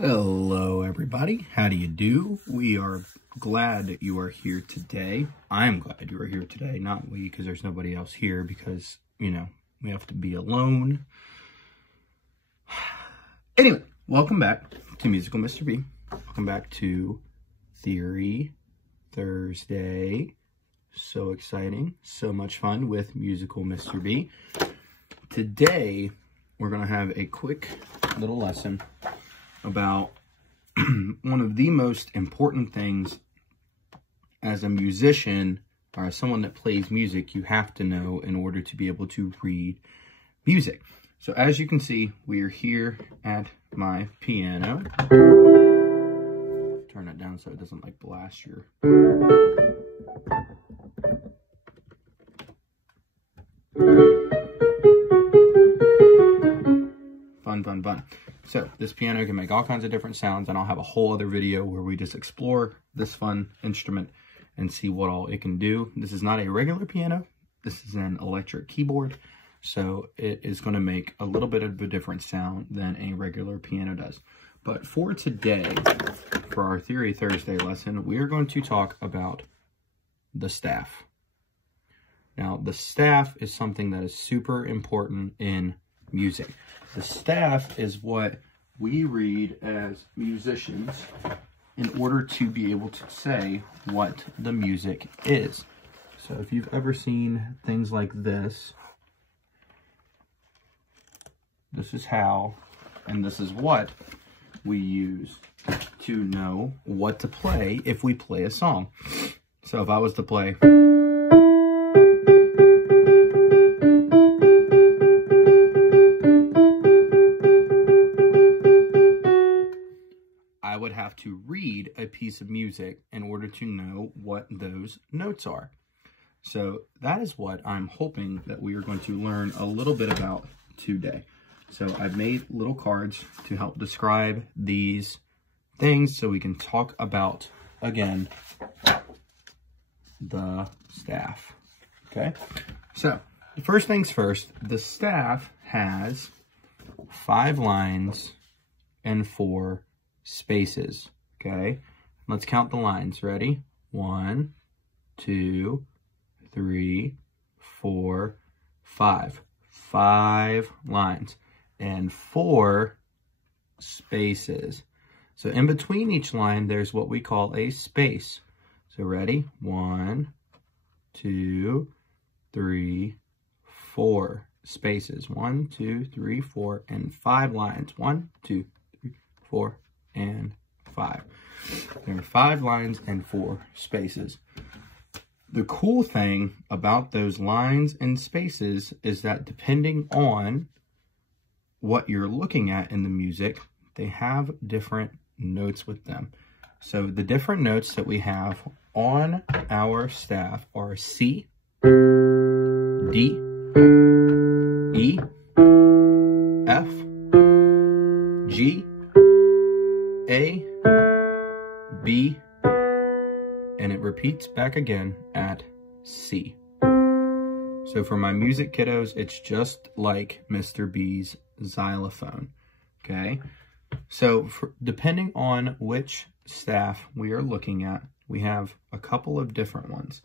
Hello everybody, how do you do? We are glad that you are here today. I'm glad you are here today, not we, because there's nobody else here because, you know, we have to be alone. Anyway, welcome back to Musical Mr. B. Welcome back to Theory Thursday. So exciting, so much fun with Musical Mr. B. Today, we're going to have a quick little lesson about one of the most important things as a musician or as someone that plays music you have to know in order to be able to read music. So as you can see, we are here at my piano. Turn it down so it doesn't like blast your... Fun. So this piano can make all kinds of different sounds, and I'll have a whole other video where we just explore this fun instrument and see what all it can do. This is not a regular piano. This is an electric keyboard, so it is going to make a little bit of a different sound than a regular piano does. But for today, for our Theory Thursday lesson, we are going to talk about the staff. Now, the staff is something that is super important in music. The staff is what we read as musicians in order to be able to say what the music is. So if you've ever seen things like this is how, and this is what we use to know what to play if we play a song. So if I was to play... I would have to read a piece of music in order to know what those notes are. So that is what I'm hoping that we are going to learn a little bit about today. So I've made little cards to help describe these things so we can talk about, again, the staff. Okay, so first things first, the staff has 5 lines and 4 spaces. Okay, let's count the lines. Ready? 1, 2, 3, 4, 5. 5 lines and 4 spaces. So in between each line, there's what we call a space. So ready? 1, 2, 3, 4 spaces. 1, 2, 3, 4, and 5 lines. 1, 2, 3, 4, and 5. There are 5 lines and 4 spaces. The cool thing about those lines and spaces is that depending on what you're looking at in the music, they have different notes with them. So the different notes that we have on our staff are C, D, E, F, G, A, B, and it repeats back again at C. So for my music kiddos, it's just like Mr. B's xylophone, okay? So depending on which staff we are looking at, we have a couple of different ones.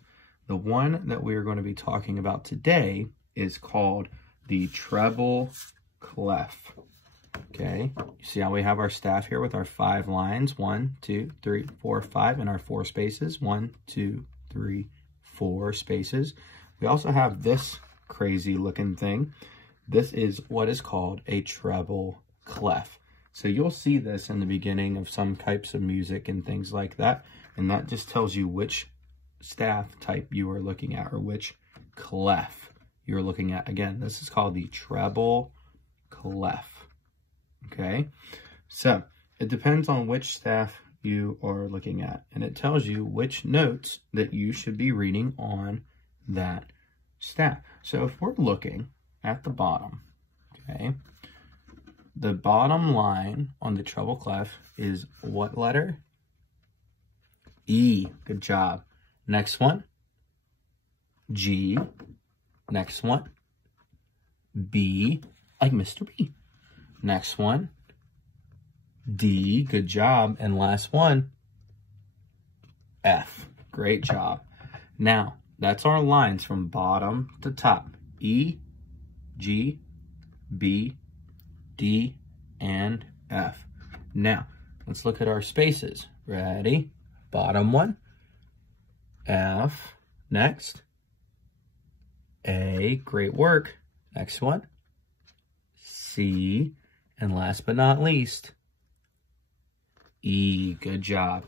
The one that we are going to be talking about today is called the Treble Clef. Okay, you see how we have our staff here with our 5 lines, 1, 2, 3, 4, 5, and our 4 spaces, 1, 2, 3, 4 spaces. We also have this crazy looking thing. This is what is called a treble clef. So you'll see this in the beginning of some types of music and things like that, and that just tells you which staff type you are looking at or which clef you're looking at. Again, this is called the treble clef. Okay, so it depends on which staff you are looking at, and it tells you which notes that you should be reading on that staff. So if we're looking at the bottom, okay, the bottom line on the treble clef is what letter? E. Good job. Next one, G. Next one, B, like Mr. B. Next one, D, good job. And last one, F, great job. Now, that's our lines from bottom to top. E, G, B, D, and F. Now, let's look at our spaces. Ready? Bottom one, F. Next, A, great work. Next one, C. And last but not least, E, good job.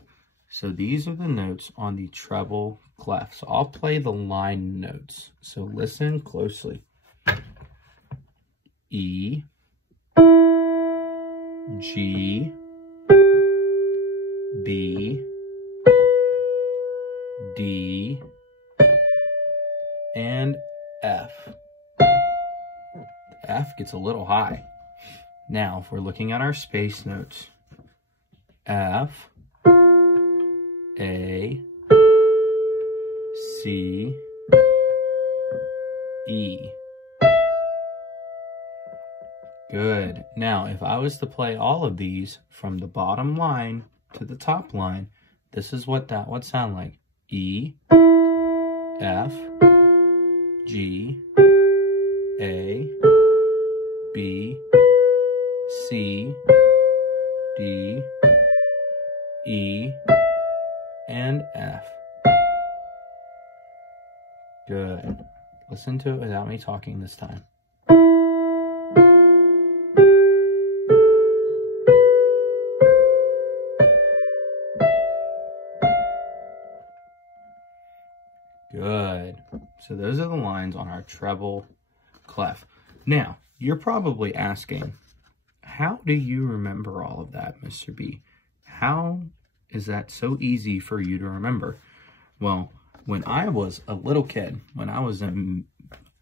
So these are the notes on the treble clef. So I'll play the line notes. So listen closely. E, G, B, D, and F. F gets a little high. Now, if we're looking at our space notes, F, A, C, E. Good. Now, if I was to play all of these from the bottom line to the top line, this is what that would sound like. E, F, G, A, B, C, D, E, and F. Good. Listen to it without me talking this time. Good. So those are the lines on our treble clef. Now, you're probably asking, how do you remember all of that, Mr. B? How is that so easy for you to remember? Well, when I was a little kid, when I was in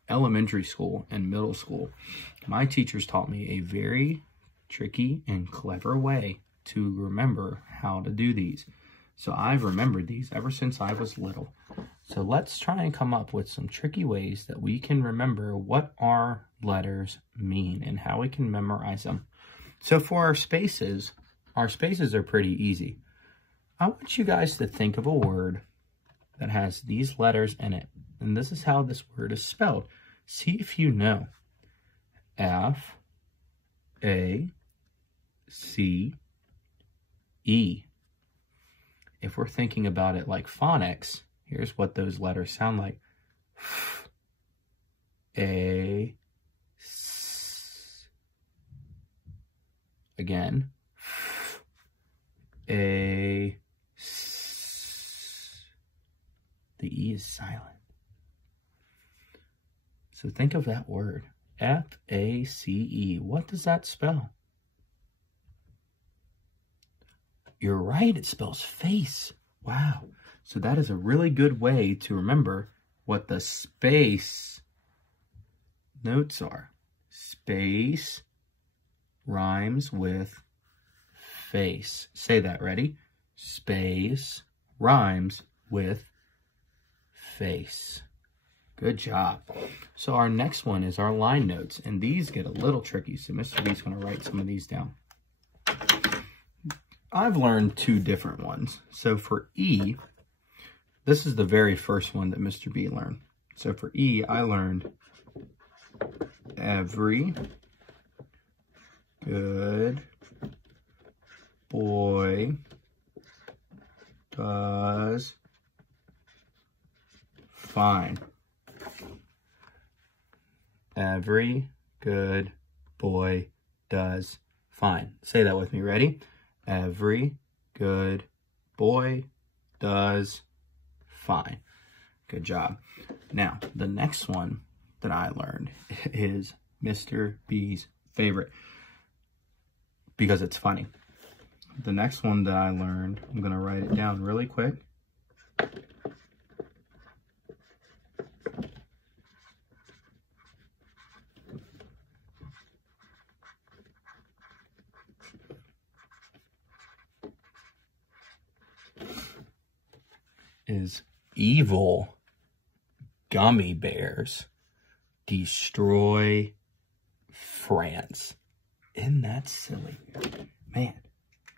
elementary school and middle school, my teachers taught me a very tricky and clever way to remember how to do these. So I've remembered these ever since I was little. So let's try and come up with some tricky ways that we can remember what our letters mean and how we can memorize them. So for our spaces are pretty easy. I want you guys to think of a word that has these letters in it. And this is how this word is spelled. See if you know. F, A, C, E. If we're thinking about it like phonics, here's what those letters sound like. F, A, S. Again. F, A, S. The E is silent. So think of that word. F-A-C-E. What does that spell? You're right, it spells face. Wow. So that is a really good way to remember what the space notes are. Space rhymes with face. Say that, ready? Space rhymes with face. Good job. So our next one is our line notes, and these get a little tricky. So Mr. B's going to write some of these down. I've learned two different ones. So for E, this is the very first one that Mr. B learned. So for E, I learned every good boy does fine. Every good boy does fine. Say that with me. Ready? Every good boy does fine. Good job. Now, the next one that I learned is Mr. B's favorite because it's funny. The next one that I learned, I'm going to write it down really quick. Is evil gummy bears destroy France. Isn't that silly? Man,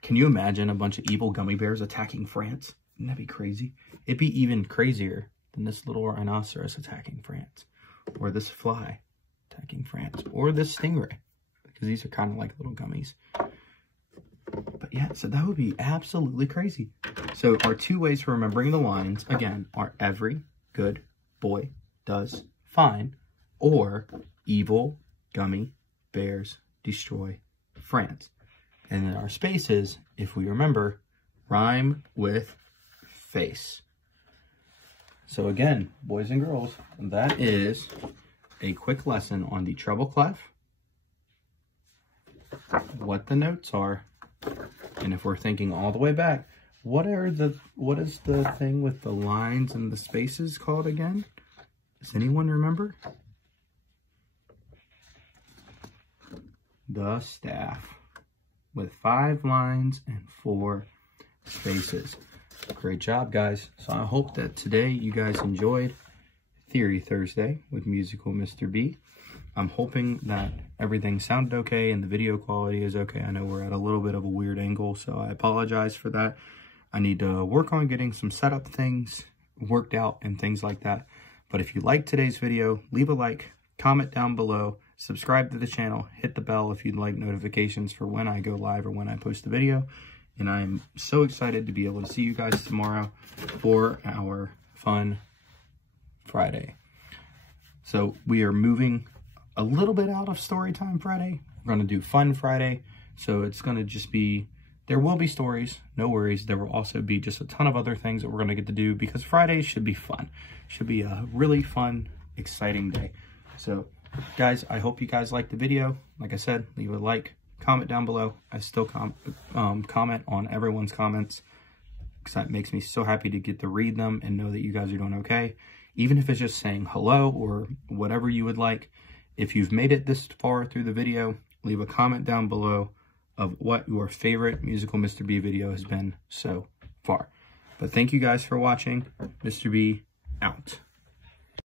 Can you imagine a bunch of evil gummy bears attacking France? Wouldn't that be crazy? It'd be even crazier than this little rhinoceros attacking France. Or this fly attacking France. Or this stingray. Because these are kind of like little gummies. But yeah, so that would be absolutely crazy. So our 2 ways for remembering the lines, again, are every good boy does fine, or evil gummy bears destroy France. And then our spaces, if we remember, rhyme with face. So again, boys and girls, that is a quick lesson on the treble clef, what the notes are, and if we're thinking all the way back, what is the thing with the lines and the spaces called again? Does anyone remember? The staff, with 5 lines and 4 spaces. Great job, guys. So I hope that today you guys enjoyed Theory Thursday with Musical Mr. B. I'm hoping that everything sounded okay and the video quality is okay. I know we're at a little bit of a weird angle, so I apologize for that. I need to work on getting some setup things worked out and things like that. But if you liked today's video, leave a like, comment down below, subscribe to the channel, hit the bell if you'd like notifications for when I go live or when I post a video. And I'm so excited to be able to see you guys tomorrow for our Fun Friday. So we are moving a little bit out of Storytime Friday. We're going to do Fun Friday. So it's going to just be, there will be stories, no worries. There will also be just a ton of other things that we're going to get to do because Fridays should be fun. Should be a really fun, exciting day. So guys, I hope you guys liked the video. Like I said, leave a like, comment down below. I still comment on everyone's comments because that makes me so happy to get to read them and know that you guys are doing okay. Even if it's just saying hello or whatever you would like. If you've made it this far through the video, leave a comment down below of what your favorite Musical Mr. B video has been so far. But thank you guys for watching. Mr. B out.